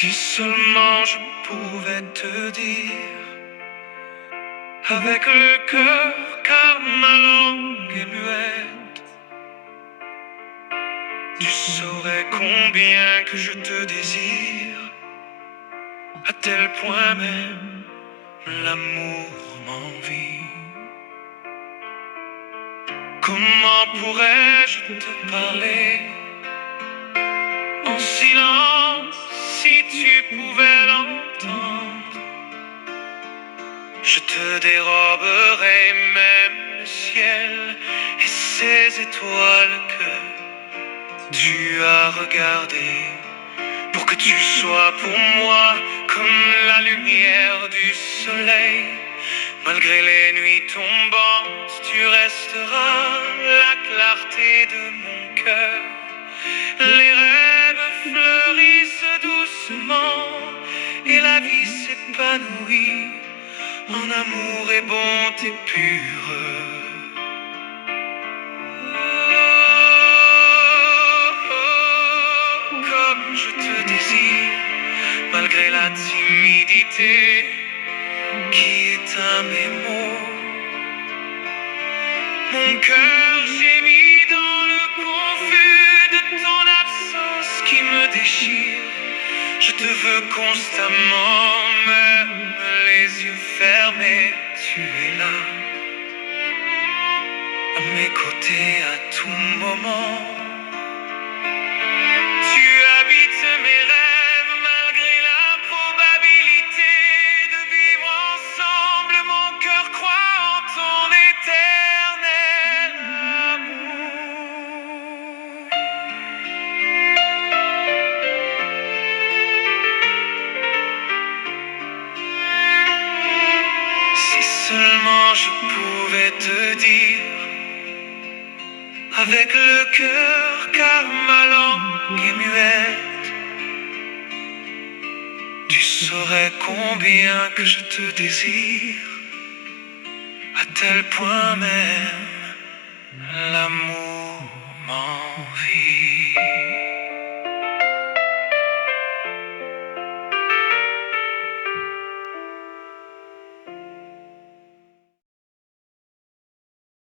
Si seulement je pouvais te dire, avec le cœur, car ma langue est muette, tu saurais combien que je te désire, à tel point même l'amour m'envie. Comment pourrais-je te parler en silence si tu pouvais l'entendre? Je te déroberai même le ciel et ces étoiles que tu as regardées, pour que tu sois pour moi comme la lumière du soleil. Malgré les nuits tombantes, tu resteras la clarté de mon cœur. Les rêves fleurissent doucement et la vie s'épanouit en amour et bonté pure. Comme je te désire, malgré la timidité qui éteint mes mots. Mon cœur gémit dans le confus de ton absence qui me déchire. Je te veux constamment, même les yeux fermés, tu es là, à mes côtés à tout moment. Tu habites mes rêves malgré l'improbabilité de vivre ensemble. Mon cœur croit en ton éternel amour. Si seulement je pouvais te dire, avec le cœur, car ma langue est muette, tu saurais combien que je te désire, à tel point même l'amour